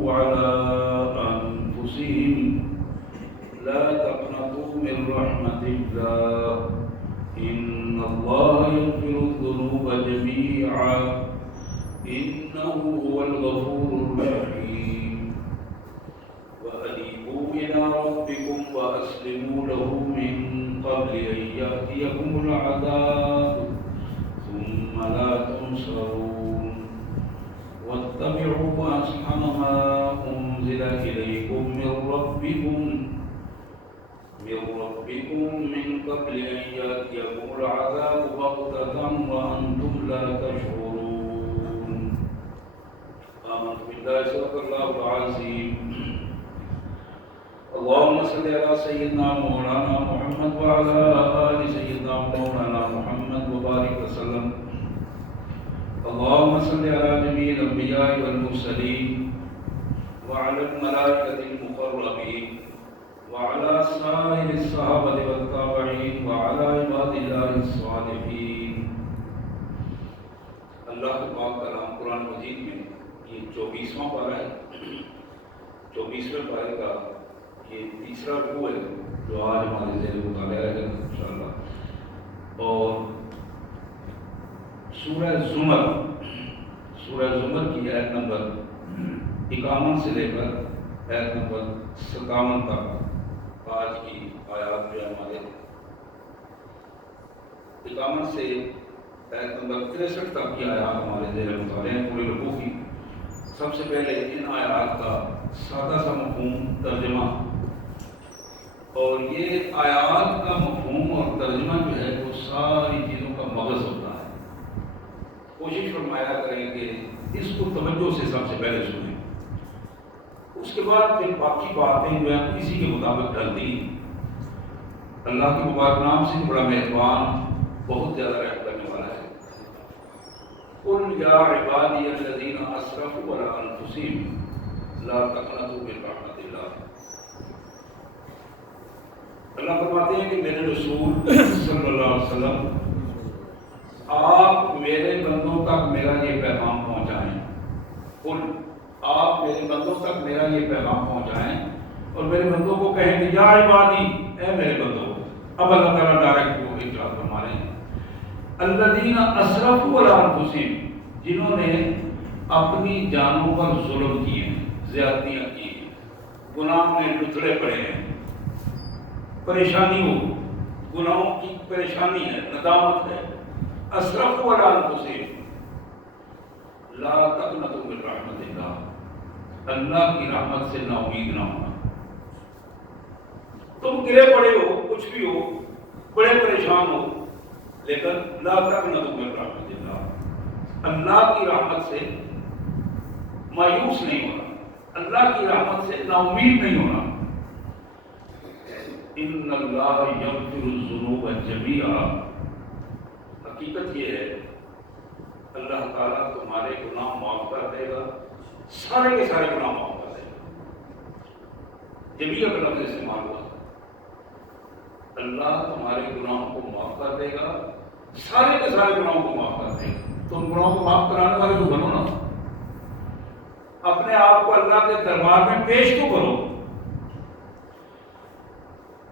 أسرفوا على أنفسهم لا تقنطوا من رحمة الله إن الله يغفر الذنوب جميعا إنه هو الغفور الرحيم وأنيبوا إلى ربكم وأسلموا له من قبل أن يأتيكم العذاب ثم لا تنصرون واتبعوا أحسن ما أنزل إليكم من ربكم من قبل أن يأتيكم العذاب بغتة وأنتم لا تشعرون آمنت بالله صدق الله العظيم اللهم صل على سيدنا مولانا محمد وعلى آل سيدنا مولانا محمد وبارك وسلم اللهم صل على جميع الأنبياء والمرسلين وعلى الملائكة المقربين وعلى سائر الصحابة والتابعين وعلى عباد الله الصالحين. اللہ کے پاک کلام قرآن مجید میں یہ 24واں پارہ ہے. 24ویں پارے کا یہ تیسرا رکوع ہے جو آج ہمارے ذہن مطالعہ رہے گا انشاءاللہ. اور سورہ زمر کی آیت نمبر 51 سے لے کر آیت نمبر 57 تک آج کی آیات جو ہمارے 51 سے آیت نمبر 63 تک کی آیات ہمارے ذہن مطالعہ ہیں پورے رکوع کی. سب سے پہلے ان آیات کا سادہ سا مفہوم ترجمہ، اور یہ آیات کا مفہوم اور ترجمہ جو ہے وہ ساری چیزوں کا مغز ہوتا ہے. کوشش فرمایا کریں کہ اس کو توجہ سے سب سے پہلے سنیں، اس کے بعد پھر باقی باتیں جو ہیں اسی کے مطابق ڈلتی ہیں. اللہ کے مبارک نام سے بڑا مہربان، بہت زیادہ رحم کرنے والا ہے. قل یا عبادی الذین اسرفوا علی انفسہم لا تقنطوا من رحمۃ اللہ. اللہ فرماتے ہیں کہ میرے رسول صلی اللہ علیہ وسلم آپ میرے بندوں تک میرا یہ پیغام پہنچائیں. قل آپ میرے بندوں تک میرا یہ پیغام پہنچائیں اور میرے بندوں کو کہیں کہ یا عبادی، اے میرے بندوں. اب اللہ تعالیٰ ڈائریکٹ وہ ارشاد فرما رہے ہیں الذین اسرفوا علی انفسہم، جنہوں نے اپنی جانوں پر ظلم کیے ہیں، زیادتیاں کی ہیں، گناہ میں لتڑے پڑے ہیں، پریشانی ہو، گناہوں کی پریشانی ہے، ندامت ہے. اسرفوا علی انفسہم لا تقنطوا من رحمۃ اللہ، اللہ کی رحمت سے نا امید نہ ہونا. تم گرے پڑے ہو، کچھ بھی ہو، بڑے پریشان ہو، لیکن لا تقنطوا من رحمۃ اللہ، اللہ کی رحمت سے مایوس نہیں ہونا، اللہ کی رحمت سے نا امید نہیں ہونا. ان اللہ یغفر الذنوب جميعا، حقیقت یہ ہے اللہ تعالیٰ تمہارے گناہ معاف کر دے گا، سارے کے سارے گناہ معاف کر دے گا. جمیع کا لفظ استعمال ہوا، اللہ تمہارے گناہوں کو معاف کر دے گا، سارے کے سارے گناہوں کو معاف کر دے گا. تم گناہوں کو معاف کرانے والے تو بنو نا، اپنے آپ کو اللہ کے دربار میں پیش تو کرو.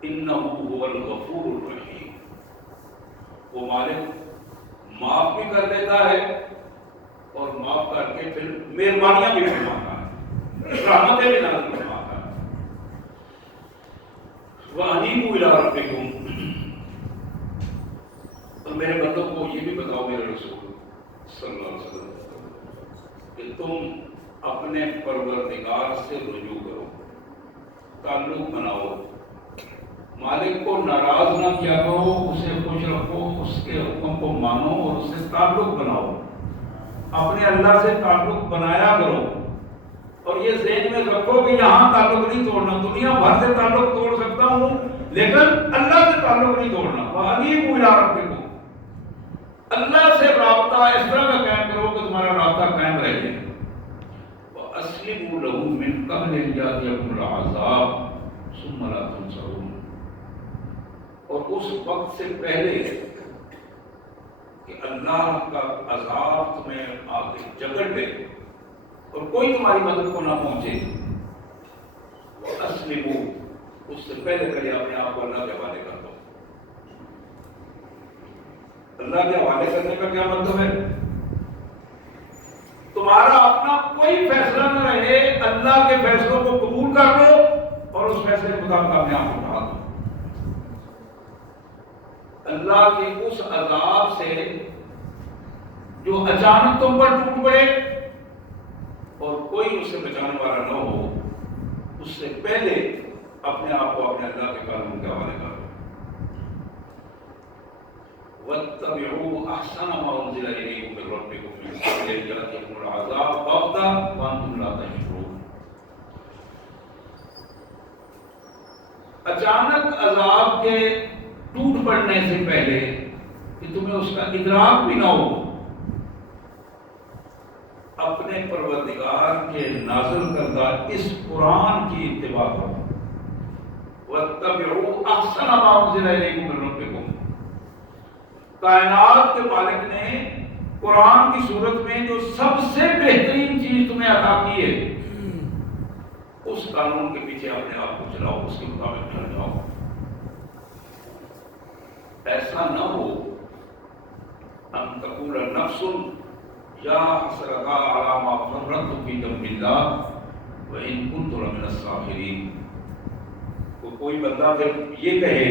انہ هو الغفور الرحیم، وہ مالک معاف بھی کر دیتا ہے اور معاف کر کے پھر مہربانیاں بھی فرماتا ہے، رحمتیں بھی نازل فرماتا ہے. وَأَنِیبُوا إِلَىٰ رَبِّكُمْ، اور میرے بندوں کو یہ بھی بتاؤ میرے رسول صلی اللہ علیہ وسلم کہ تم اپنے پروردگار سے رجوع کرو، تعلق بناؤ، مالک کو ناراض نہ کیا کرو، اسے خوش رکھو، اس کے حکم کو مانو اور اس سے تعلق بناؤ. اپنے اللہ سے تعلق بنایا کرو، اور یہ ذہن میں رکھو کہ یہاں تعلق نہیں توڑنا. دنیا بھر سے تعلق توڑ سکتا ہوں لیکن اللہ سے تعلق نہیں توڑنا. وَأَنِیبُوا إِلَىٰ رَبِّكُمْ، اللہ سے رابطہ اس طرح کا قائم کرو کہ تمہارا رابطہ قائم رہ جائے. وَأَسْلِمُوا لَهُ مِن قَبْلِ أَن يَأْتِيَكُمُ الْعَذَابُ ثُمَّ لَا تُنصَرُونَ، اور اس وقت سے پہلے کہ اللہ کا عذاب تمہیں آ کے جکڑ دے، اور کوئی تمہاری مدد کو نہ پہنچے، اسلموا، اس سے پہلے پہلے اپنے آپ کو اللہ کے حوالے کر دو۔ اللہ کے حوالے کرنے کا کیا مطلب ہے؟ تمہارا اپنا کوئی فیصلہ نہ رہے، اللہ کے فیصلوں کو قبول کر لو اور اس فیصلے کے مطابق اپنے آپ کو اٹھا دو۔ اللہ کے اس عذاب سے جو اچانک تم پر ٹوٹ پڑے اور کوئی اس سے بچانے والا نہ ہو، اس سے پہلے اپنے آپ کو اپنے اللہ کے قانون کے حوالے کر دو۔ وَاتَّبِعُوا أَحْسَنَ مَا أُنزِلَ إِلَيْكُم مِّن رَّبِّكُم مِّن قَبْلِ أَن يَأْتِيَكُمُ الْعَذَابُ بَغْتَةً وَأَنتُمْ لَا تَشْعُرُونَ۔ اچانک عذاب کے ٹوٹ پڑنے سے پہلے کہ تمہیں اس کا ادراک بھی نہ ہو، اپنے پروردگار کے نازل کردہ اس قرآن کی اتباع کرو۔ وَاتَّبِعُوا أَحْسَنَ مَا أُنزِلَ إِلَيْكُم مِّن رَّبِّكُم، کائنات کے مالک نے قرآن کی صورت میں جو سب سے بہترین چیز تمہیں عطا کی ہے، اس قانون کے پیچھے اپنے آپ کو چلاؤ، اس کے مطابق چل جاؤ۔ ایسا نہ ہو ان تقول نفس یا حسرتا علی ما فرطت فی جنب اللہ وان کنت لمن الساخرین، کوئی بندہ پھر یہ کہے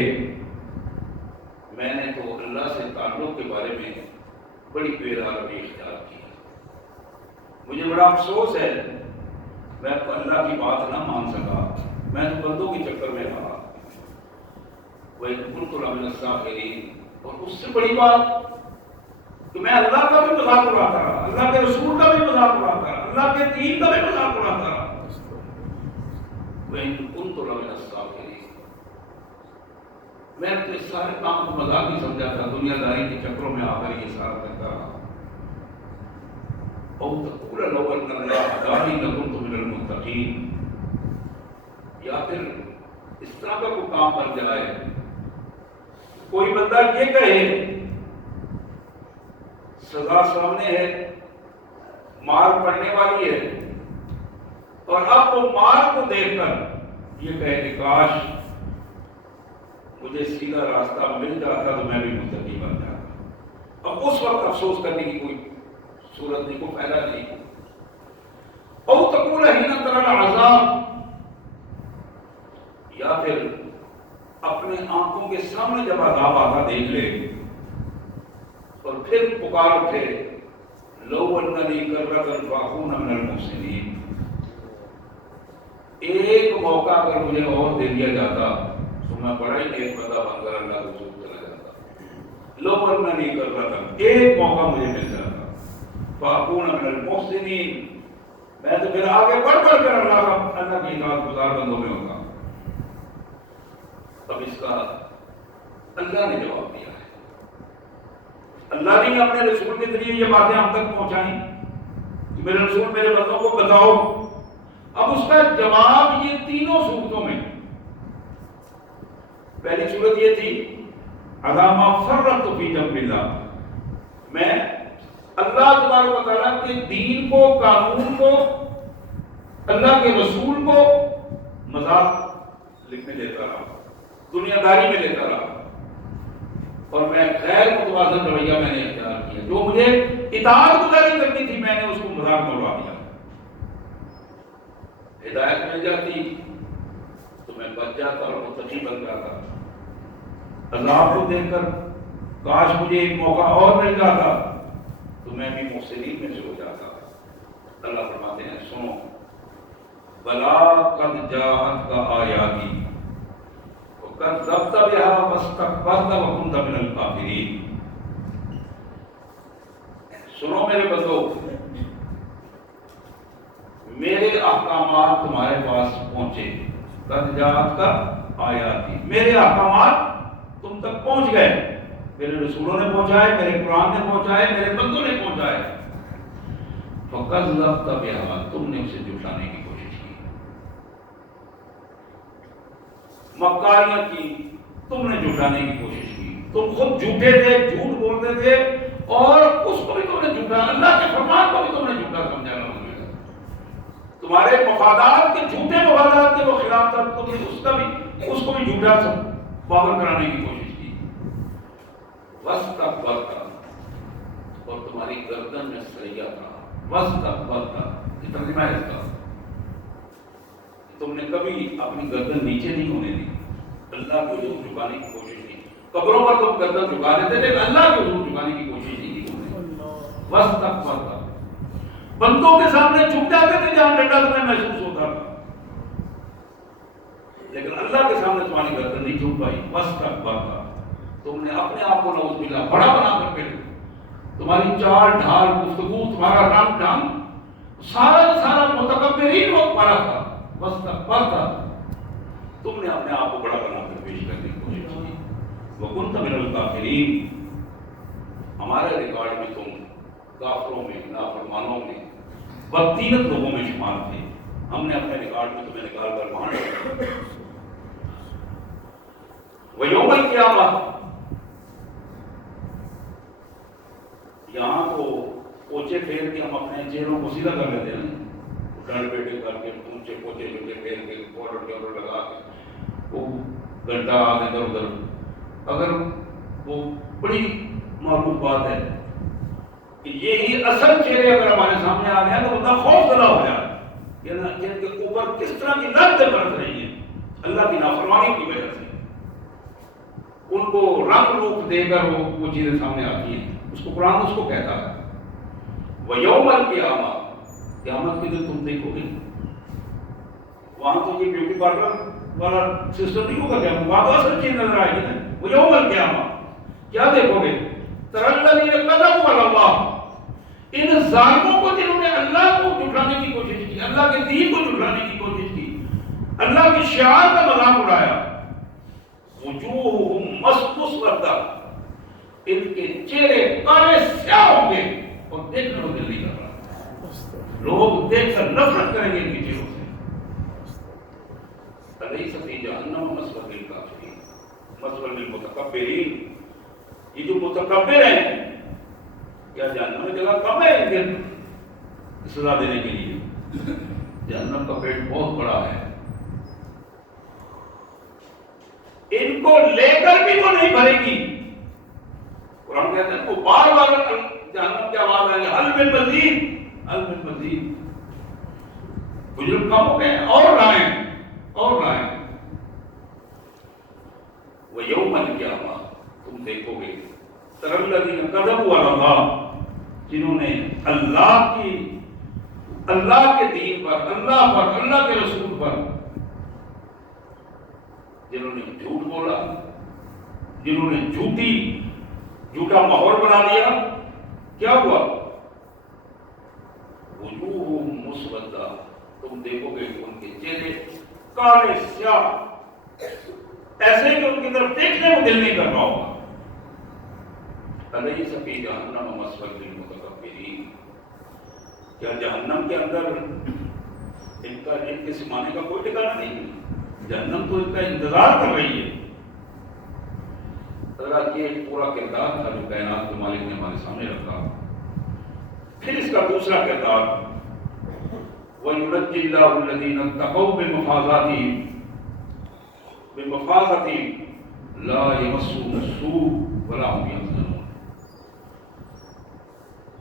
میں نے تو اللہ سے تعلق کے بارے میں بڑی بے روی اختیار کی، مجھے بڑا افسوس ہے میں تو اللہ کی بات نہ مان سکا، میں تو بندوں کے چکر میں رہا، وَإِن كُنتُ لَمِنَ السَّاخِرِينَ، اور اس سے بڑی بات کہ میں اللہ کا بھی مذاق اڑاتا رہا، اللہ کے رسول کا بھی مذاق اڑاتا رہا، اللہ کے دین کا بھی مذاق اڑاتا رہا۔ وَإِن كُنتُ لَمِنَ السَّاخِرِينَ، میں اپنے سارے کام کو مذاق نہیں سمجھا تھا، دنیا داری کے چکروں میں آ کر یہ سارا کرتا رہا۔ او تقول لو ان اللہ ہدانی لکنت من المتقین، یا پھر اس طرح کا کوئی کام بن جائے، کوئی بندہ یہ کہے سزا سامنے ہے، مار پڑنے والی ہے، اور اب وہ مار کو دیکھ کر یہ کہے کہ کاش مجھے سیدھا راستہ مل جاتا تو میں بھی متقی بن جاتا، اب اس وقت افسوس کرنے کی کوئی صورت نہیں، کوئی فائدہ نہیں۔ او تقول حین تری العذاب، یا پھر اپنے آنکھوں کے سامنے جب عذاب آتا دیکھ لے اور پھر پکار اٹھے لو اننی کرۃ فاکون من المحسنین، ایک موقع اگر مجھے اور دے دیا جاتا تو میں بڑا ہی نیک بندہ بن کر اللہ کے حضور چلا جاتا۔ لو اننی کرۃ، ایک موقع مجھے مل جاتا، فاکون من المحسنین، میں تو پھر آگے بڑھ کر اللہ کی اطاعت گزار بندوں میں ہوگا۔ اب اس کا اللہ نے جواب دیا ہے، اللہ نے اپنے رسول کے ذریعے یہ باتیں ہم تک پہنچائیں کہ میرے رسول میرے بندوں کو بتاؤ۔ اب اس کا جواب یہ تینوں صورتوں میں، پہلی صورت یہ تھی علی ما فرطت فی جنب اللہ، میں اللہ تبارک و تعالیٰ کے دین کو، قانون کو، اللہ کے رسول کو مذاق لکھنے دیتا رہا، دنیا داری میں لیتا رہا، اور میں غیر متوازن رویہ میں نے اختیار کیا، جو مجھے اطاعت گزاری کرنی تھی میں نے اس کو مذاق میں اڑا دیا۔ ہدایت مل جاتی تو میں بچ جاتا اور متقی بن جاتا، عذاب کو دیکھ کر کاش مجھے ایک موقع اور مل جاتا تو میں بھی محسنین میں سے ہو جاتا۔ اللہ فرماتے ہیں سنو، بلا قد جاءتک آیاتی وکذبت بها واستکبرت وکنت من الکافرین، سنو میرے بندو، میرے احکامات تمہارے پاس پہنچے، قد جاءتک آیاتی، میرے احکامات تم تک پہنچ گئے، میرے رسولوں نے پہنچائے، میرے قرآن نے پہنچائے، میرے بندوں نے پہنچائے، فَكَذَّبْتَ بِهَا، تم نے اسے جھٹلانے کی کوشش کی، مکاریاں کی، تم نے جھٹلانے کی کوشش کی، تم خود جھوٹے تھے، جھوٹ بولتے تھے، اور اس کو بھی تم نے جھوٹا، اللہ کے فرمان کو بھی تم نے جھوٹا سمجھا۔ تمہارے مفادات کے جھوٹے مفادات کے وہ خلاف تھا، تم نے اس کو بھی جھوٹا سب باور کرانے کی کوشش کی. وَاسْتَكْبَرْتَ، اور تمہاری گردن میں سریا تھا. وَاسْتَكْبَرْتَ، یہ ترجمہ ہے اس کا. تم نے کبھی اپنی گردن نیچے نہیں ہونے دی، اللہ کو حضور جھکانے کی کوشش کی. قبروں پر تم گردن جھکا دیتے تھے، اللہ کو حضور جھکانے کی کوشش نہیں کی تم نے. وَاسْتَكْبَرْتَ، بندوں کے سامنے جھک جاتے تھے جہاں ڈنڈا تمہیں محسوس ہوتا تھا، لیکن اللہ کے سامنے تمہاری گردن نہیں جھک پائی. وَاسْتَكْبَرْتَ، تم نے اپنے آپ کو نعوذ باللہ بڑا بنا کر پھر تمہاری چال ڈھال گفتگو تمہارا رنگ ڈھنگ سارا متکبرین وقت پارا تھا. وَاسْتَكْبَرْتَ، تم نے اپنے آپ کو بڑا بنا کر پیش کرنے کی کوشش کی. وَكُنْتَ مِنَ الْكَافِرِينَ، ہمارے ریکارڈ میں تم کافروں میں، نافرمانوں میں، بدتینت لوگوں میں شمار تھے. ہم نے اپنے ریکارڈ میں تمہیں نکال کر وہاں رکھا. وَيَوْمَ الْقِيَامَةِ، یہاں تو پوچے پھیر کے ہم اپنے چہروں کو سیدھا کر لیتے ہیں، ڈر بیٹھے کر کے اونچے پوچے جھوٹے پھیر کے پاؤڈر لگا کے وہ گھنٹہ ادھر ادھر. اگر وہ بڑی معروف بات ہے کہ یہی اصل چہرے اگر ہمارے سامنے آ گئے تو بندہ خوف زدہ ہو جائے کہ جن کے اوپر کس طرح کی لعنتیں برس رہی ہیں اللہ کی نافرمانی کی وجہ سے. ان کو رنگ روپ دے کر وہ چیزیں سامنے آتی ہیں. اس کو قرآن اس کو کہتا ہے وَيَوْمَ الْقِيَامَةِ، قیامت کے دن تم دیکھو گے. وہاں تو یہ بیوٹی پارلر والا سسٹم نہیں ہوگا، کیا وہاں تو اصل چیز نظر آئے گی نا. وَيَوْمَ الْقِيَامَةِ، کیا دیکھو گے؟ تَرَى الَّذِينَ كَذَبُوا عَلَى اللَّهِ، ان ظالموں کو جنہوں نے اللہ کو جھٹلانے کی کوشش کی، اللہ کے دین کو جھٹلانے کی کوشش کی، اللہ کی شعار کا مذاق اڑایا. وجوہہم مسودۃ، ان کے چہرے کالے سیاہ ہوں گے اور دیکھنے کو دل نہیں کر رہا. لوگ دیکھ کر نفرت کریں گے ان کے چہروں سے. الیس فی جہنم مثوی للکافرین مثوی للمتکبرین، یہ جو متکبر ہیں کیا جہنم میں جگہ کم ہے ان کے سزا دینے کے لیے؟ جہنم کا پیٹ بہت بڑا ہے، ان کو لے کر بھی وہ نہیں بھرے گی. قرآن کہتے ہیں وہ بار بار جہنم کی آواز آئے گی حل من مزید، حل من مزید. مجرم کم ہو گئے اور لائیں اور لائیں. وَيَوْمَ الْقِيَامَةِ، تم دیکھو گے تَرَى الَّذِينَ كَذَبُوا عَلَى اللَّهِ، جنہوں نے اللہ کے دین پر، اللہ کے رسول پر جنہوں نے جھوٹ بولا، جنہوں نے جھوٹا ماحول بنا لیا، کیا ہوا؟ وجوہ مسودہ، تم دیکھو گے کہ ان کے چہرے کالے سیاہ، ایسے کہ ان کی طرف دیکھنے کو دل نہیں کر رہا ہوگا. الیس فی جہنم مثوی للمتکبرین، کیا جہنم کے اندر ان کے سمانے کا کوئی ٹھکانہ نہیں ہے؟ جہنم تو ان کا انتظار کر رہی ہے. اللہ یہ پورا کردار تھا جو کائنات کے مالک نے ہمارے سامنے رکھا. پھر اس کا دوسرا کردار وَيُنَجِّي اللَّهُ الَّذِينَ اتَّقَوْا بِمَفَازَاتِهِمْ لَا يَمَسُّهُمُ السُّوءُ وَلَا هُمْ يَحْزَنُونَ.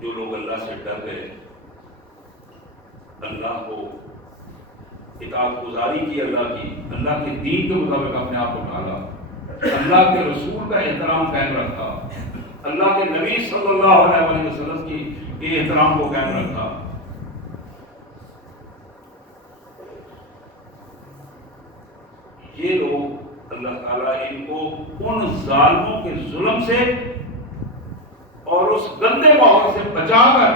جو لوگ اللہ سے ڈر گئے، اللہ کو اطاعت گزاری کی، اللہ کے دین کے مطابق اپنے آپ کو ڈھالا، اللہ کے رسول کا احترام قائم رکھا، اللہ کے نبی صلی اللہ علیہ وسلم کی احترام کو قائم رکھا. یہ لوگ اللہ تعالیٰ ان کو ان ظالموں کے ظلم سے اور اس گندے ماحول سے بچا کر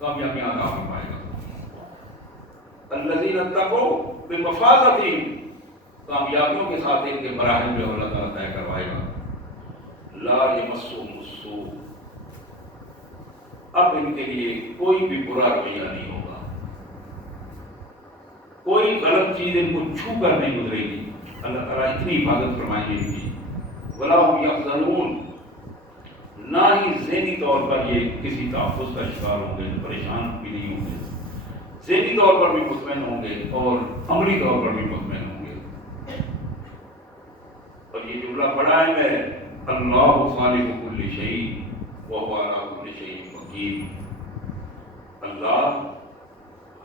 کامیابیاں عطا فرمائے گا. الذین اتقوا بمفازتہم، کامیابیوں کے ساتھ ان کے مراحل میں اللہ تعالیٰ طے کروائے گا. لا یمسہم السوء، اب ان کے لیے کوئی بھی برا رویہ نہیں ہوگا، کوئی غلط چیز ان کو چھو کر نہیں گزرے گی. اللہ تعالیٰ اتنی حفاظت فرمائیں گے ان کی. ولا هم یحزنون، نہ ہی ذہنی طور پر یہ کسی تحفظ کا شکار ہوں گے، پریشان بھی نہیں ہوں گے. ذہنی طور پر بھی مطمئن ہوں گے اور عملی طور پر بھی مطمئن ہوں گے. اور یہ جملہ پڑھا ہے میں، اللہ خالق کل شیء وهو علی کل شیء وکیل. اللہ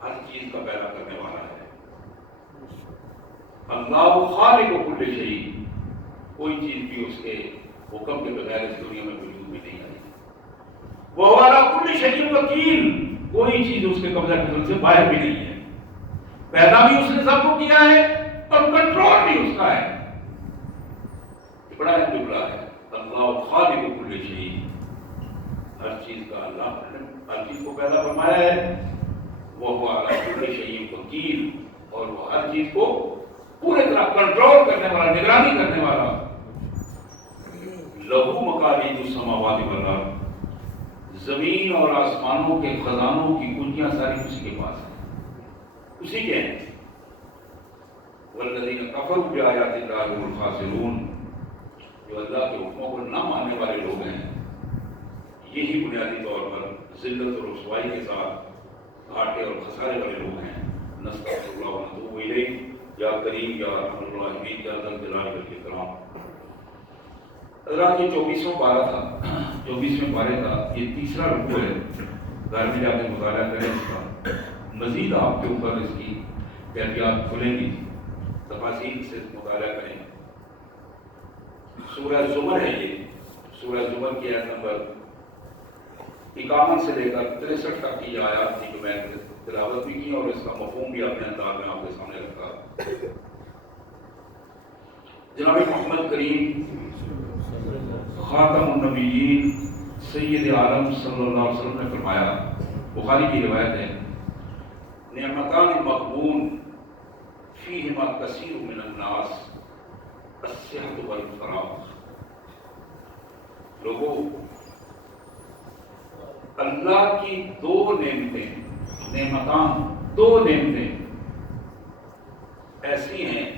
ہر چیز کا پیدا کرنے والا ہے. اللہ خالق کل شیء، کوئی چیز بھی اس کے حکم کے بغیر اس دنیا میں وجود میں نہیں آئی. وهو علی کل شیء وکیل، کوئی چیز اس کے قبضہ کنٹرول سے باہر بھی نہیں ہے. پیدا بھی اس نے سب کو کیا ہے اور کنٹرول بھی اس کا ہے. بڑا جملہ ہے، اللہ خالق کل شیء، ہر چیز کا اللہ نے ہر چیز کو پیدا فرمایا ہے. وہ علی کل شیء وکیل، اور وہ ہر چیز کو پورے طرح کنٹرول کرنے والا، نگرانی کرنے والا. لہو مقالید السماوات والارض، زمین اور آسمانوں کے خزانوں کی کنجیاں ساری اسی کے پاس ہیں، اسی کے ہیں. والذین کفروا بآیات اللہ هم الخاسرون، جو اللہ کے حکموں کو نہ ماننے والے لوگ ہیں، یہی بنیادی طور پر ذلت اور رسوائی کے ساتھ گھاٹے اور خسارے والے لوگ ہیں. نستغفر اللہ ونتوب الیہ، یا کریم یا رحمۃ الرحمین یا ذا الجلال والاکرام. حضرات یہ 24واں پارہ تھا، 24ویں پارے کا یہ تیسرا رکوع ہے. گھر میں جا کے مطالعہ کریں اس کا، مزید آپ کے اوپر اس کی کیفیات کھلیں گی، تفاصیل سے مطالعہ کریں. سورہ زمر ہے یہ، سورہ زمر کی آیت نمبر 51 سے لے کر 63 تک کی آیات تھی جو میں نے تلاوت بھی کی اور اس کا مفہوم بھی اپنے انداز میں آپ کے سامنے رکھا. جناب محمد کریم خاتم النبیین سید عالم صلی اللہ علیہ وسلم نے فرمایا، بخاری کی روایت ہے، نعمتان مغبون فیہما کثیر من الناس الصحت والفراغ. لوگوں، اللہ کی دو نعمتیں، نعمتان، دو نعمتیں ایسی ہیں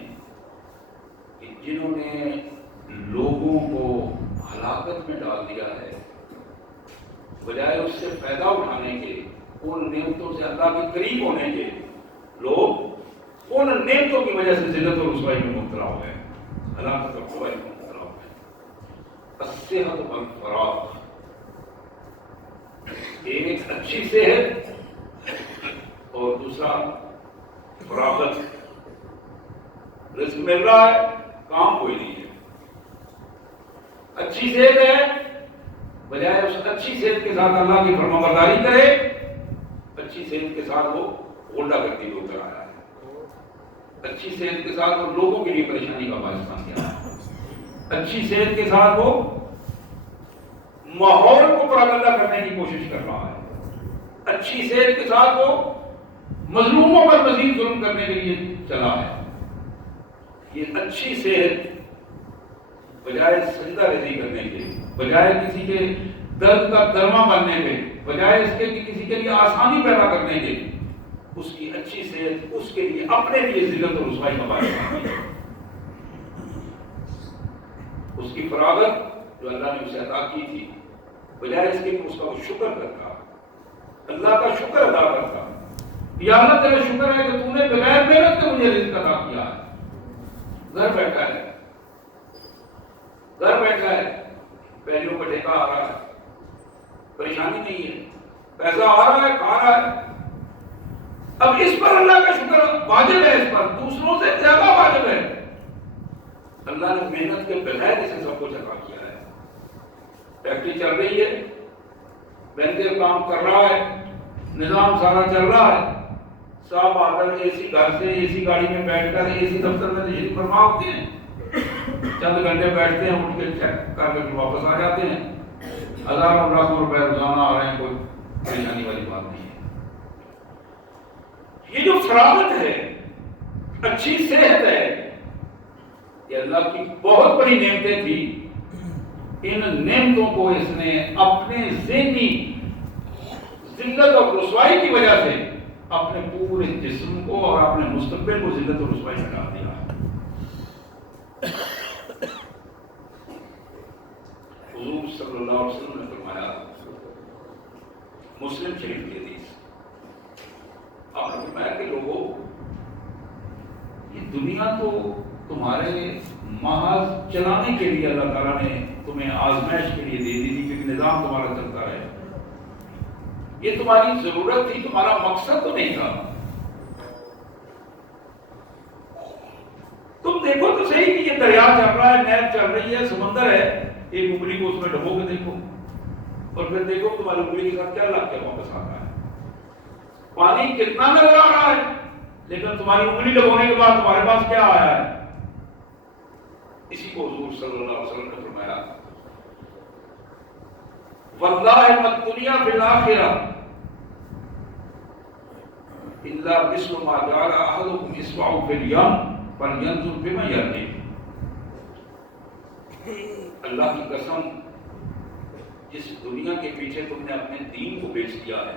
کہ جنہوں نے لوگوں کو ہلاکت میں ڈال دیا ہے. بجائے اس سے فائدہ اٹھانے کے، ان نعمتوں سے اللہ کے قریب ہونے کے، لوگ ان نعمتوں کی وجہ سے ذلت اور رسوائی میں مبتلا ہو گئے، ہلاکت اور رسوائی میں مبتلا ہو گئے. الصحت والفراغ، ایک اچھی صحت اور دوسرا فراغت. رزق مل رہا ہے، کام کوئی نہیں ہے. اچھی صحت ہے، بجائے اس اچھی صحت کے ساتھ اللہ کی فرما برداری کرے، اچھی صحت کے ساتھ وہ غنڈہ گردی میں اتر آیا ہے. اچھی صحت کے ساتھ وہ لوگوں کے لیے پریشانی کا باعث بن گیا ہے. اچھی صحت کے ساتھ وہ ماحول کو پراگندہ کرنے کی کوشش کر رہا ہے. اچھی صحت کے ساتھ وہ مظلوموں پر مزید ظلم کرنے کے لیے چلا ہے. یہ اچھی صحت بجائے سجدہ ریزی کرنے کے، بجائے کسی کے درد کا درما بننے کے، بجائے اس کے کہ کسی کے لیے آسانی پیدا کرنے کے، اس کی اچھی صحت اس کے لیے اپنے لیے ذلت اور رسوائی کا باعث بنتی ہے. اس کی فراغت جو اللہ نے اسے عطا کی تھی، بجائے اس کے کہ اس کا وہ شکر کرتا، اللہ کا شکر ادا کرتا. یا اللہ تیرا شکر ہے کہ تو نے بغیر محنت کے مجھے رزق عطا کیا ہے. گھر بیٹھا ہے، گھر بیٹھا ہے، پہلوں کا ٹھیکہ آ رہا ہے، پریشانی نہیں ہے، پیسہ آ رہا ہے، کھا رہا ہے. اب اس پر اللہ کا شکر واجب ہے، اس پر دوسروں سے زیادہ واجب ہے. اللہ نے محنت کے بغیر اسے سب کچھ عطا کیا ہے. فیکٹری چل رہی ہے، بینک کام کر رہا ہے، نظام سارا چل رہا ہے. صاحب آ کر اے سی گھر سے اے سی گاڑی میں بیٹھ کر اے سی دفتر میں تشریف فرما ہوتے ہیں، چند گھنٹے بیٹھتے ہیں، اٹھ کے چیک کر کے واپس آ جاتے ہیں. ہزاروں لاکھوں روپے روزانہ آ رہے ہیں، کوئی پریشانی والی بات نہیں ہے. یہ جو فراغت ہے، اچھی صحت ہے، یہ اللہ کی بہت بڑی نعمتیں تھی. ان نعمتوں کو اس نے اپنے ذہنی ذلت اور رسوائی کی وجہ سے اپنے پورے جسم کو اور اپنے مستقبل کو ذلت اور رسوائی میں ڈال دیا. حضور صلی اللہ علیہ وسلم نے فرمایا، مسلم شریف کی حدیث، آپ فرمایا کہ لوگوں یہ دنیا تو تمہارے محض چلانے کے لیے اللہ تعالیٰ نے تمہیں آزمائش کے لیے دے دی تھی، کیونکہ نظام تمہارا چلتا رہے، یہ تمہاری ضرورت تھی، تمہارا مقصد تو نہیں تھا۔ تم دیکھو تو صحیح کہ یہ دریا چل رہا ہے، نہر چل رہی ہے، سمندر ہے، ایک انگلی کو اس میں ڈبو کے دیکھو اور پھر دیکھو تمہاری انگلی کے ساتھ کیا لگ کے واپس آتا ہے۔ پانی کتنا نظر آ رہا ہے، لیکن تمہاری انگلی ڈبونے کے بعد تمہارے پاس کیا آیا ہے؟ اسی کو حضور صلی اللہ علیہ وسلم نے فرمایا واللہ ما الدنیا فی الآخرہ الا مثل ما جعل احدکم اصبعه فی الیم فلینظر بما یرمی۔ اللہ کی قسم، جس دنیا کے پیچھے تم نے اپنے دین کو بیچ دیا ہے،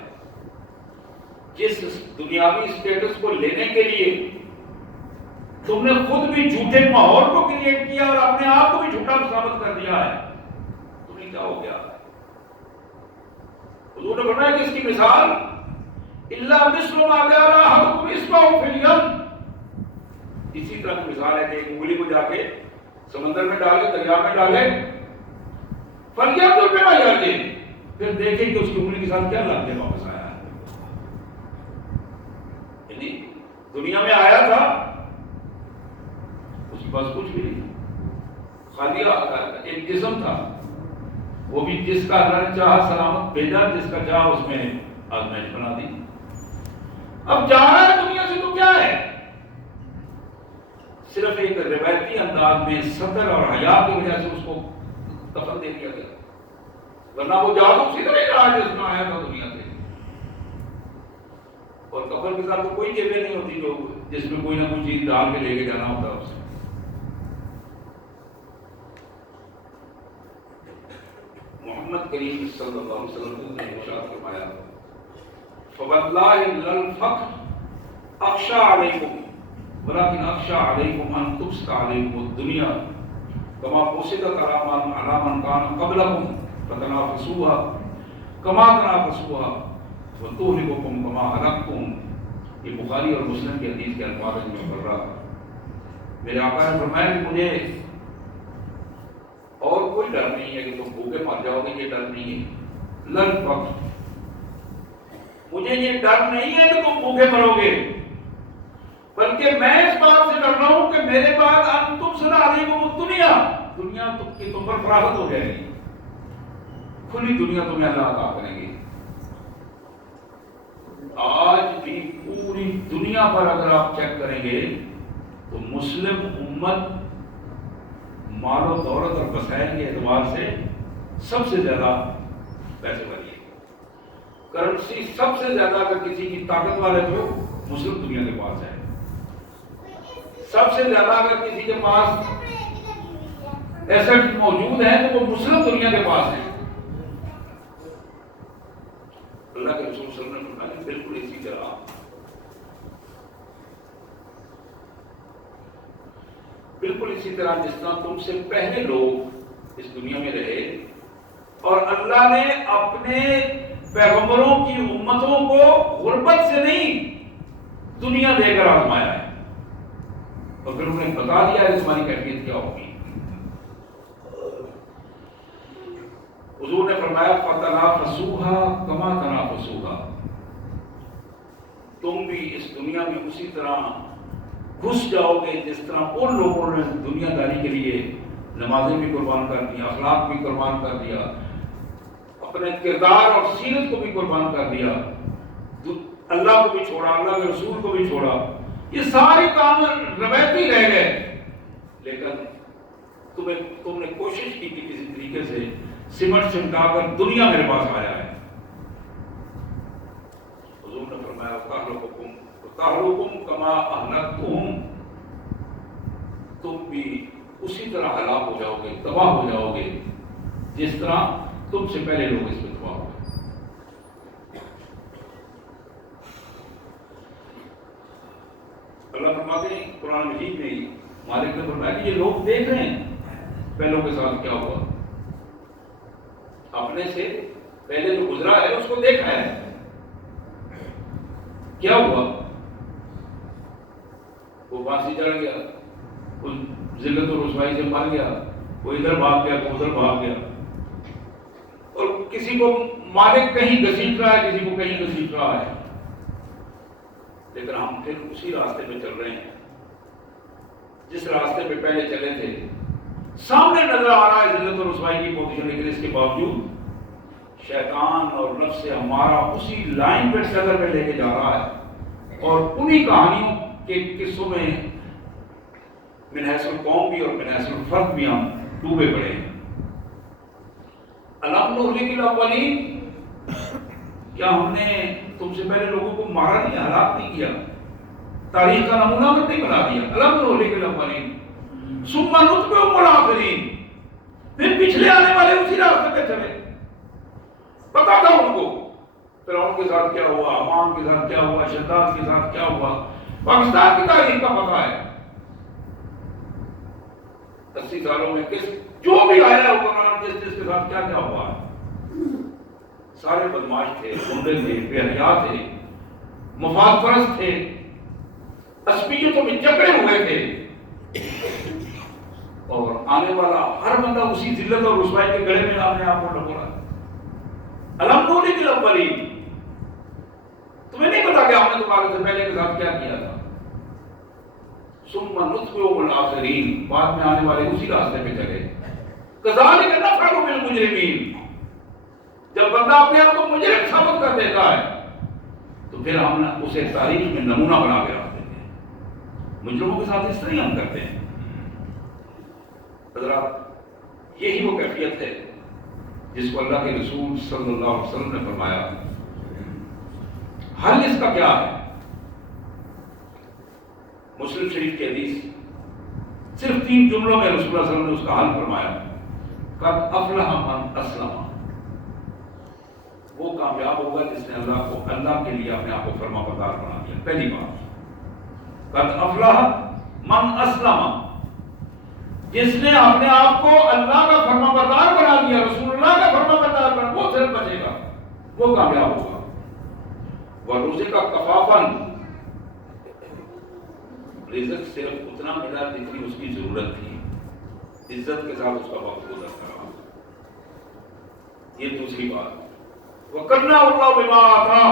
جس دنیاوی اسٹیٹس کو لینے کے لیے تم نے خود بھی جھوٹے ماحول کو کریٹ کیا اور اپنے آپ کو بھی جھوٹا ثابت کر دیا ہے، تمہیں کیا ہو گیا؟ حضور نے فرمایا کہ اس کی مثال الا مثل ما جعل احدکم اصبعه فی الیم، اسی طرح کی مثال ہے کہ ایک انگلی کو جا کے سمندر میں ڈالے، دریا میں ڈالے، فلینظر بما یرمی، پھر دیکھیں کہ اس کی انگلی کے ساتھ کیا لگ کے واپس آیا ہے۔ یعنی دنیا میں آیا تھا، اس کے پاس کچھ بھی نہیں، خالی ایک جسم تھا، وہ بھی جس کا اللہ نے چاہا سلامت بھیجا، جس کا چاہا اس میں آزمائش بنا دی۔ اب جا رہا ہے دنیا سے تو کیا ہے؟ صرف ایک روایتی انداز میں ستر اور حیا کی وجہ سے اس کو کفن دے دیا گیا، ورنہ وہ جا تو اسی طرح ہی رہا جس میں آیا تھا دنیا سے۔ اور کفن کے ساتھ تو کوئی جیبیں نہیں ہوتی جو جس میں کوئی نہ کوئی چیز ڈال کے لے کے جانا ہوتا ہے اسے۔ محمد کریم صلی اللہ علیہ وسلم نے ارشاد فرمایا فواللہ للفقر اخشى علیکم ولكن اخشى علیکم ان تبسط علیکم الدنیا کما بسطت علی من کان قبلکم فتنافسوها کما تنافسوها وتهلكکم کما هلکتم۔ یہ بخاری اور مسلم کی حدیث کے الفاظ ہیں جو پڑھ رہا۔ میرے آقا نے فرمایا کہ مجھے اور کوئی ڈر نہیں ہے کہ تم بھوکے مر جاؤ گے، یہ ڈر نہیں ہے۔ للفقر، مجھے یہ ڈر نہیں ہے کہ تم بھوکے مرو گے، بلکہ میں اس بات سے ڈر رہا ہوں کہ میرے بعد ان تبسط علیکم الدنیا، دنیا تم پر فراغت ہو جائے گی، کھلی دنیا تمہیں اللہ عطا کریں گے۔ آج بھی پوری دنیا پر اگر آپ چیک کریں گے تو مسلم امت مال و دولت اور وسائل کے اعتبار سے سب سے زیادہ پیسے والی ہے، کرنسی سب سے زیادہ اگر کسی کی طاقت والے تو مسلم دنیا کے پاس ہے، سب سے زیادہ اگر کسی کے پاس ایسٹ موجود ہیں تو وہ مسلم دنیا کے پاس ہیں۔ اللہ کے رسول صلی اللہ علیہ وسلم نے فرمایا بالکل اسی طرح جس طرح تم سے پہلے لوگ اس دنیا میں رہے اور اللہ نے اپنے پیغمبروں کی امتوں کو غربت سے نہیں دنیا دے کر آزمایا ہے، اور پھر انہیں بتا دیا ہے تمہاری کیفیت کیا ہوگی۔ حضور نے فرمایا فَتَنَافَسُوهَا كَمَا تَنَافَسُوهَا، تم بھی اس دنیا میں اسی طرح گھس جاؤ گے جس طرح ان لوگوں نے دنیا داری کے لیے نمازیں بھی قربان کر دیا، اخلاق بھی قربان کر دیا، اپنے کردار اور سیرت کو بھی قربان کر دیا، اللہ کو بھی چھوڑا، اللہ کے رسول کو بھی چھوڑا، یہ سارے کام روایتی رہ گئے، لیکن تم نے کوشش کی کہ کسی طریقے سے سمٹ سمٹا کر دنیا میرے پاس آیا ہے۔ حضور نے فرمایا تَحْلُقُكُمْ كَمَا أَهْلَكْتُهُمْ، تم بھی اسی طرح ہلاک ہو جاؤ گے، تباہ ہو جاؤ گے جس طرح تم سے پہلے لوگ اس میں تباہ ہو گئے۔ اللہ فرماتے ہیں قرآن مجید میں مالک نے فرمایا کہ یہ لوگ دیکھ رہے ہیں پہلوں کے ساتھ کیا ہوا، اپنے سے پہلے جو گزرا ہے اس کو دیکھا ہے کیا ہوا، وہ پھانسی چڑھ گیا، وہ ذلت و رسوائی سے مر گیا، وہ ادھر بھاگ گیا، وہ ادھر بھاگ گیا، اور کسی کو مالک کہیں گھسیٹ رہا ہے، کسی کو کہیں گھسیٹ رہا ہے، لیکن ہم پھر اسی راستے پہ چل رہے ہیں جس راستے پہ پہلے چلے تھے۔ سامنے نظر آ رہا ہے ذلت و رسوائی کی پوزیشن، لیکن اس کے باوجود شیطان اور نفس سے ہمارا اسی لائن پہ ٹرگر پہ لے کے جا رہا ہے، اور انہی کہانیوں کے قصوں میں من حیث القوم بھی اور من حیث الفرد بھی ہم ڈوبے پڑے ہیں۔ الم نہلک الاولین، کیا ہم نے تم سے پہلے لوگوں کو مارا نہیں، ہلاک نہیں کیا، تاریخ کا نمونہ نہیں بنا دیا؟ الم نہلک الاولین ثم نتبعهم الاخرین، پھر پچھلے آنے والے اسی راستے پہ چلے۔ پتا تھا ان کو فرعون کے ساتھ کیا ہوا، حمان کے ساتھ کیا ہوا، شداد کے ساتھ کیا ہوا، پاکستان کی تاریخ کا پتا ہے 80 سالوں میں کس جو بھی آیا حکمران جس کے ساتھ کیا کیا ہوا ہے۔ سارے بدماش تھے، گنڈے تھے، بے حیا تھے، مفاد پرست تھے، عصبیتوں میں جکڑے ہوئے تھے، اور آنے والا ہر بندہ اسی ذلت اور رسوائی کے گڑھے میں اپنے آپ کو ڈبو رہا ہے۔ الم نہلک الاولین، تمہیں نہیں پتا کہ ہم نے تمہارے سے پہلے کے ساتھ کیا کیا تھا؟ ثم نتبعهم الاخرین، بعد میں آنے والے اسی راستے پہ چلے۔ کذالک نفعل بالمجرمین، جب بندہ اپنے آپ کو مجرم ثابت کر دیتا ہے تو پھر ہم اسے تاریخ میں نمونہ بنا کے رکھ دیتے ہیں۔ مجرموں کے ساتھ اس طرح ہم کرتے ہیں۔ حضرات، یہی وہ کیفیت ہے جس کو اللہ کے رسول صلی اللہ علیہ وسلم نے فرمایا۔ حل اس کا کیا ہے؟ مسلم شریف کی حدیث، صرف 3 جملوں میں رسول اللہ صلی اللہ علیہ وسلم نے اس کا حل فرمایا۔ قد افلح من اسلم، وہ کامیاب ہوگا جس نے اللہ کے لیے اپنے آپ کو فرما بردار بنا دیا۔ پہلی بات، قد افلح من اسلم، جس نے اپنے آپ کو اللہ کا فرما بردار بنا دیا، رسول اللہ کا فرما بردار بنا، وہ صرف بچے گا، وہ کامیاب ہوگا۔ ورزق کفافن، رزق صرف اتنا ملا جتنی اس کی ضرورت تھی، عزت کے ساتھ اس کا وقت گزر کرا۔ یہ دوسری بات۔ وَقَرْنَا اللَّهُ بِمَا آتَاهُ،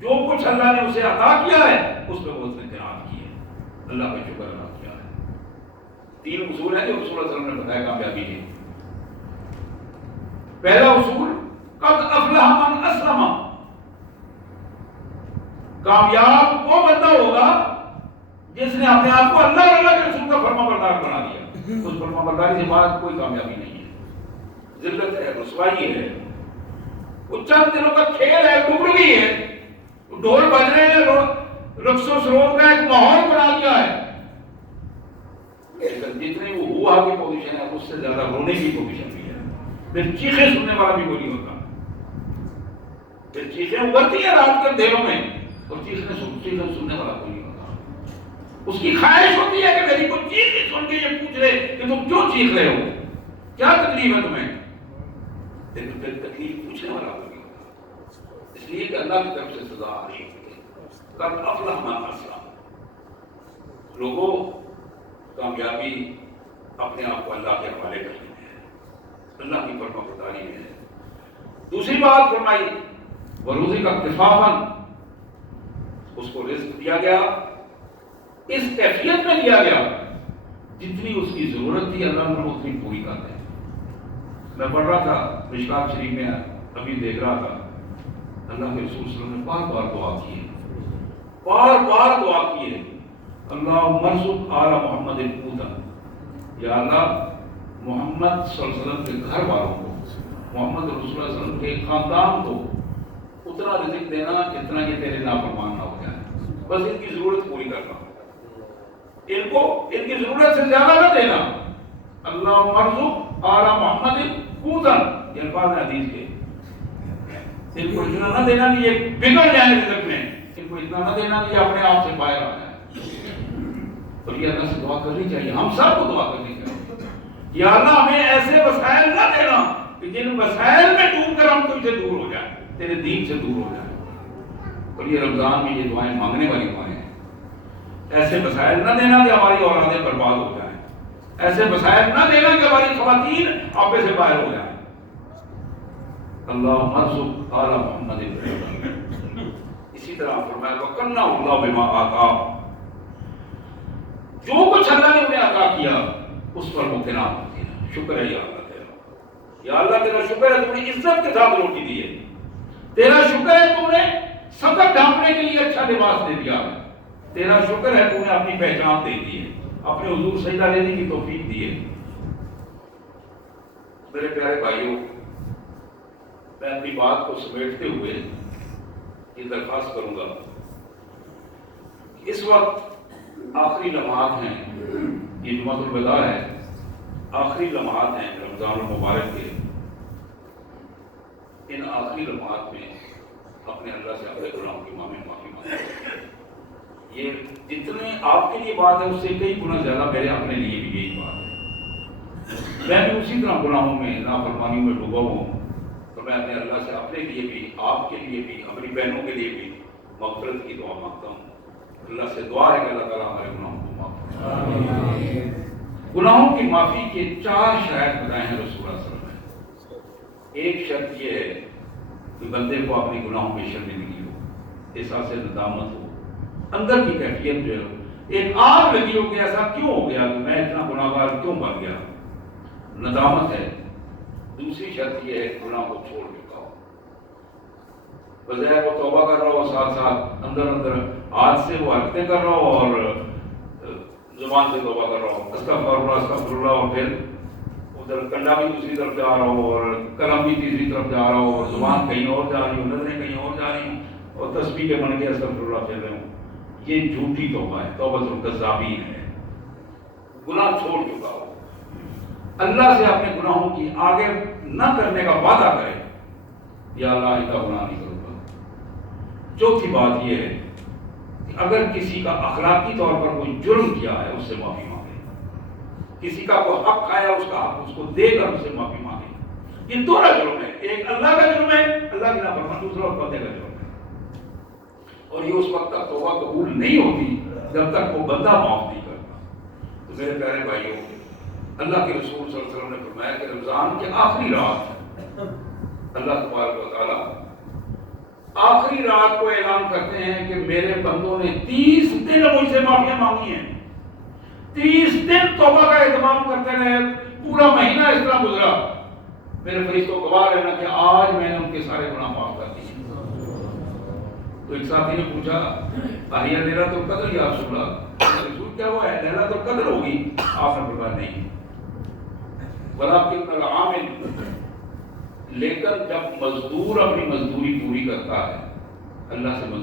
جو کچھ اللہ نے اسے عطا کیا ہے اس پہ وہ اس نے قناعت کی ہے، اللہ کا شکر ادا کیا ہے۔ 3 اصول ہیں جو رسول اللہ صلی اللہ علیہ وسلم نے بتایا کامیابی کے۔ پہلا اصول، قد افلح من اسلم، کامیاب وہ بندہ ہوگا جس نے اپنے آپ کو اللہ اور اللہ کے رسول کا فرما بردار بنا دیا۔ اس فرما برداری سے بعد کوئی کامیابی نہیں ہے، ذلت ہے، رسوائی ہے، وہ چند دنوں کا کھیل ہے، ڈبرگی ہے، ڈھول بج رہے ہیں، رقص و سرود کا ایک ماحول بنا دیا ہے، لیکن جتنے وہ ہوا کی پوزیشن ہے اس سے زیادہ رونے کی پوزیشن بھی ہے۔ پھر چیخیں سننے والا بھی کوئی نہیں ہوتا، پھر چیخیں ابھرتی ہیں رات کے اندھیروں میں، اور چیخیں سننے والا کوئی نہیں ہوتا۔ اس کی خواہش ہوتی ہے کہ میری کوئی چیخ سن کے یہ پوچھ رہے کہ تم کیوں چیخ رہے ہو، کیا تکلیف ہے تمہیں، لیکن پھر تکلیف پوچھنے والا کوئی نہیں ہوتا، اس لیے کہ اللہ کی طرف سے سزا آ رہی ہے۔ قد افلح من اسلم، لوگوں کامیابی اپنے آپ کو اللہ کے حوالے کرنے میں ہے، اللہ کی فرما برداری میں ہے۔ دوسری بات فرمائی، ورزق کفافن، اس کو رزق دیا گیا اس کیفیت میں دیا گیا جتنی اس کی ضرورت تھی، اللہ نے اتنی پوری کر دی۔ میں پڑھ رہا تھا مشکات شریف میں، ابھی دیکھ رہا تھا، اللہ کے رسول صلی اللہ علیہ وسلم نے بار بار دعا کی ہے، بار بار دعا کی ہے، اللہ مرزق آل محمد قوتا، یا اللہ محمد صلی اللہ علیہ وسلم کے گھر والوں کو، محمد رسول اللہ صلی اللہ علیہ وسلم کے خاندان کو اتنا رزق دینا جتنا یہ تیرے نافرمان نہ ہو جائے، بس ان کی ضرورت پوری کرنا، ان کو ان کی ضرورت سے زیادہ نہ دینا۔ اللہ مرزق آل محمد قوتا، یہ الفاظ ہیں حدیث کے، ان کو اتنا نہ دینا کہ یہ بگڑ جائیں رزق میں، ان کو اتنا نہ دینا کہ یہ اپنے آپ سے باہر آ جائے۔ اور یہ اللہ سے دعا کرنی چاہیے، ہم سب کو دعا کرنی چاہیے، یا اللہ ہمیں ایسے وسائل نہ دینا کہ جن وسائل میں ڈوب کر ہم تم سے دور ہو جائیں، تیرے دین سے دور ہو جائیں۔ اور یہ رمضان میں یہ دعائیں مانگنے والی دعائیں ہیں۔ ایسے وسائل نہ دینا کہ ہماری اولادیں برباد ہو جائیں، ایسے وسائل نہ دینا کہ ہماری خواتین آپے سے باہر ہو جائیں۔ اللہ مرزق آل محمد۔ اسی طرح فرمایا وَقَنَّا اللَّهُ بِمَا آتَاهُ، جو کچھ اللہ نے انہیں عطا کیا اس پر وہ قناعت ہوتی ہے، شکر ہے یا اللہ تیرا، یا اللہ تیرا شکر ہے تو نے عزت کے ساتھ روٹی دی ہے، تیرا شکر ہے تو نے سفر ڈھانپنے کے لیے اچھا لباس دے دیا ہے، تیرا شکر ہے تو نے اپنی پہچان دے دی ہے، اپنے حضور سجدہ لینے کی توفیق دی ہے۔ میرے پیارے بھائیوں، میں اپنی بات کو سمیٹتے ہوئے یہ درخواست کروں گا، اس وقت آخری لمحات ہیں، یہ جمعۃ الوداع ہے، آخری لمحات ہیں رمضان المبارک کے، ان آخری لمحات میں اپنے اللہ سے اپنے گناہوں کی معافی مانگیں۔ یہ جتنے آپ کے لیے بات ہے اس سے کئی گنا زیادہ میرے اپنے لیے بھی یہی بات ہے، میں بھی اسی طرح گناہوں میں نافرمانیوں میں ڈوبا ہوں، تو میں اپنے اللہ سے اپنے لیے بھی، آپ کے لیے بھی، اپنی بہنوں کے لیے بھی مغفرت کی دعا مانگتا ہوں۔ اللہ سے دعا ہے کہ اللہ تعالیٰ ہمارے گناہوں کو معاف کرے۔ گناہوں کی معافی کے 4 شرائط بتائے ہیں رسول اللہ صلی اللہ علیہ وسلم۔ ایک شرط یہ ہے کہ بندے کو اپنے گناہوں میں شرمندگی ہو، احساس ندامت ہو، اندر کی کیفیت جو ہے ایک آگ لگی ہو کہ ایسا کیوں ہو گیا کہ میں اتنا گناہ گار کیوں بن گیا، ندامت ہے۔ دوسری شرط یہ ہے کہ گناہ کو چھوڑ چکا ہو، بظاہر وہ توبہ کر رہا ہو، ساتھ ساتھ اندر اندر ہاتھ سے وہ حرکتیں کر رہا ہو اور زبان سے توبہ کر رہا ہو، استغفر اللہ استغفر اللہ، اور پھر ادھر کنڈا بھی دوسری طرف جا رہا ہو اور قلم بھی تیسری طرف جا رہا ہو اور زبان کہیں اور جا رہی ہو، نظریں کہیں اور جا رہی ہوں اور تسبیح کے بن کے استغفر اللہ پھر رہے ہوں، یہ جھوٹی توبہ ہے، توبۃ الکذابین ہے۔ گناہ چھوڑ چکا ہو، اللہ سے اپنے گناہوں کی آگے نہ کرنے کا وعدہ کرے، یا اللہ آئندہ گناہ نہیں کروں گا۔ چوتھی بات یہ ہے کہ اگر کسی کا اخلاقی طور پر کوئی جرم کیا ہے اس سے معافی مانگے، کسی کا کوئی حق کھایا اس کا حق اس کو دے کر اس سے معافی مانگے۔ یہ دونوں جرم ہے، ایک اللہ کا جرم ہے، اللہ کی نافرمانی، دوسرا بندے کا جرم ہے، اور یہ اس وقت تک توبہ قبول نہیں ہوتی جب تک وہ بندہ معاف نہیں کرتا۔ تو میرے پیارے بھائیوں، اللہ کے رسول صلی اللہ علیہ وسلم نے فرمایا کہ رمضان کی آخری رات اللہ تبارک و تعالیٰ آخری رات کو اعلان کرتے ہیں کہ میرے بندوں نے 30 دن مجھ سے معافیاں مانگی ہیں، 30 دن توبہ کا اہتمام کرتے رہے، پورا مہینہ اس طرح گزرا، میرے فرشتوں کو گواہ رہنا کہ آج میں نے ان کے سارے گناہ معاف کر دیے۔ تو ایک ساتھی نے پوچھا آہیہ لیلۃ القدر یا رسول اللہ، رسول کیا وہ ہے لیلۃ القدر ہوگی؟ آپ نے فرمایا نہیں، ولیکن العامل، لیکن جب مزدور اپنی مزدوری پوری کرتا ہے اللہ سے مزدور